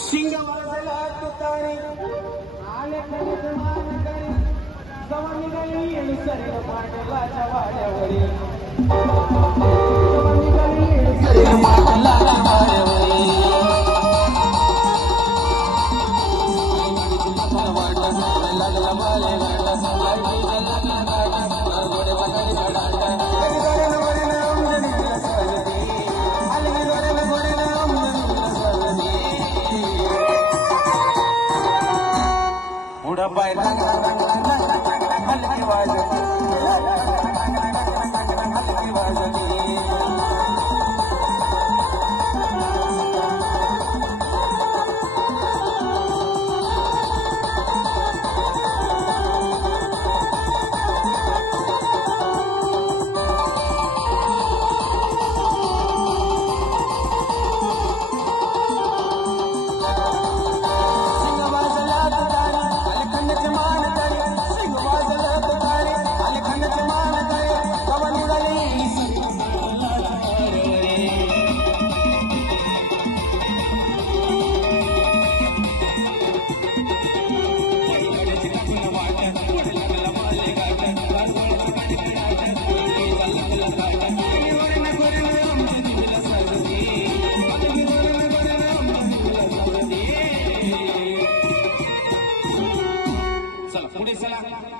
शिंग वाजला तुतारी आले खडक मानकरी जवा निघाली येणसरे पाटलाच्या वाड्यावरी जवा निघाली येणसरे पाटलाच्या वाड्यावरी लागला बाले गांडा गोडे बाजारी उड़ा पाय हलकी वाजती हलकी वाजती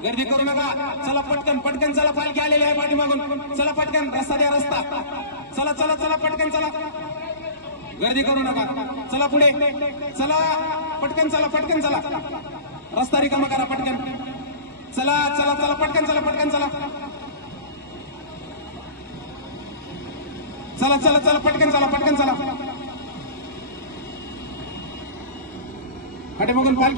गर्दी करू नका चला पटकन पटकन चला पालखी आलेली आहे पाठीमागून चला पटकन रस्ता द्या रस्ता चला चला चला पटकन चला गर्दी करू नका चला पुढे चला पटकन चला रस्ता रिकामा करा पटकन चला चला चला पटकन चला चला चला चला चला पटकन चला पाठीमागून पालखी